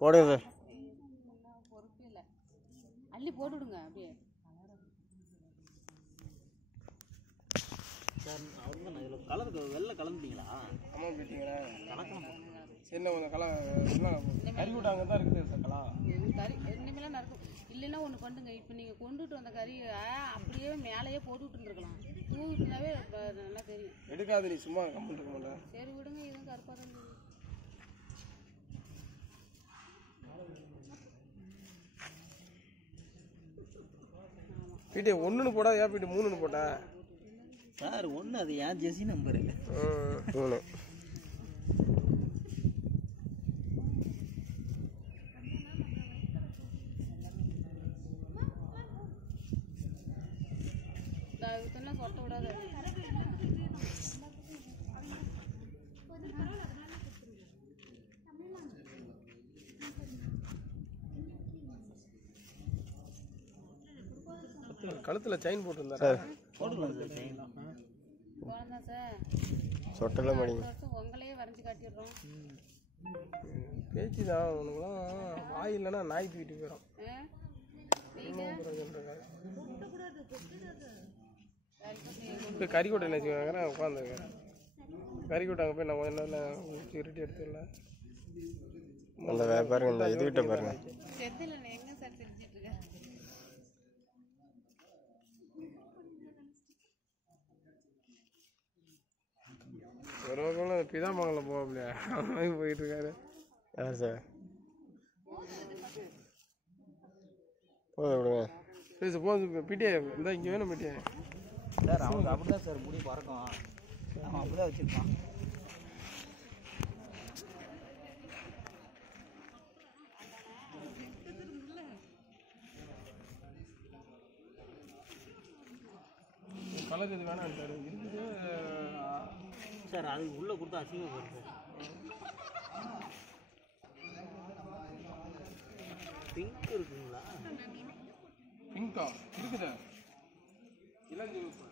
போடுங்க சார். அள்ளி போட்டு விடுங்க அப்படியே. சார் அவ்வளோதான் இதில் கலர் வெள்ளை கலந்துட்டீங்களா? ஆமாம் போயிட்டீங்களா? சின்ன கொஞ்சம் கறி விட்டாங்க தான் இருக்குது சார் கறி இனிமேலாம் நடக்கும். இல்லைன்னா ஒன்று பண்ணுங்க, இப்போ நீங்கள் கொண்டுட்டு வந்த கறி அப்படியே மேலேயே போட்டு விட்டுருந்துருக்கலாம். தூவிட்டுனாவே நல்லா தெரியும். எடுக்காது, நீ சும்மா கம்மல் இருக்க மாட்டேன். சரி விடுங்க, இதுவும் கருப்பாக தான் தெரியும். பீட்டே ஒன்றுன்னு போட்டா ஏன் பீட்டு 3ன்னு போட்டா? சார் ஒன்று அது ஏன் ஜெசி நம்பரு 3. இதுக்கெல்லாம் சொட்ட விடாது. கழுத்தில் செயின் போட்டுருந்தாரு. போட்டுக்கலாம் சார் செயின். போகலாம் சார். சொட்டெல்லாம் மாடிங்க. உங்களையே வரைஞ்சி காட்டிடுறோம். பேச்சு தான் உனக்குலாம் வாய் இல்லைன்னா நாய் தூக்கிட்டு போயிடும். இப்போ கறிக்கோட்டை என்ன வச்சுக்கோங்கிறேன் உட்காந்துருக்கேன். கறிக்கோட்டை அங்கே போய் நான் கொஞ்ச நேரம் ஊற்றி இருட்டி எடுத்துடல. அந்த பாருங்க, இந்த இது கிட்ட பாருங்க. எங்க சார் தெரிஞ்சிட்டு இருக்கேன். ஒரு பக்கம் பிதாமங்கலம் போகலையா அவங்க போயிட்டு இருக்காரு. யார் சார்? போத விடுங்க. சரி சார் போதும். பிடிஏ இந்த இங்கே வேணும் பிடிஏ. சார் அவனுக்கு அப்படி தான் சார் முடி பறக்கும். அவன் அப்படி தான் வச்சுருப்பான். கலர் இது வேணாம் சார் இருக்குது சார். அது உள்ளே கொடுத்தா அசிங்கமாக போயிடும் சார். பிங்க் இருக்குங்களா? பிங்கா இருக்குது. இளஞ்சிவப்பு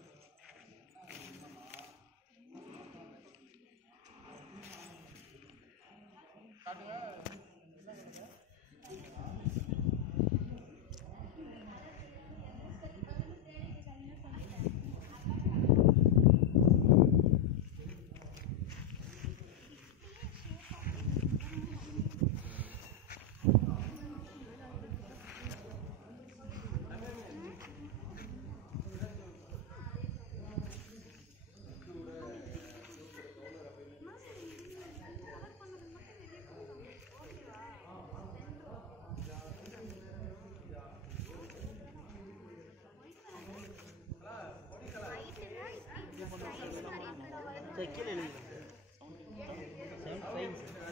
காட்டுங்க. கீழே எழுதிக்கலாம் சார். 75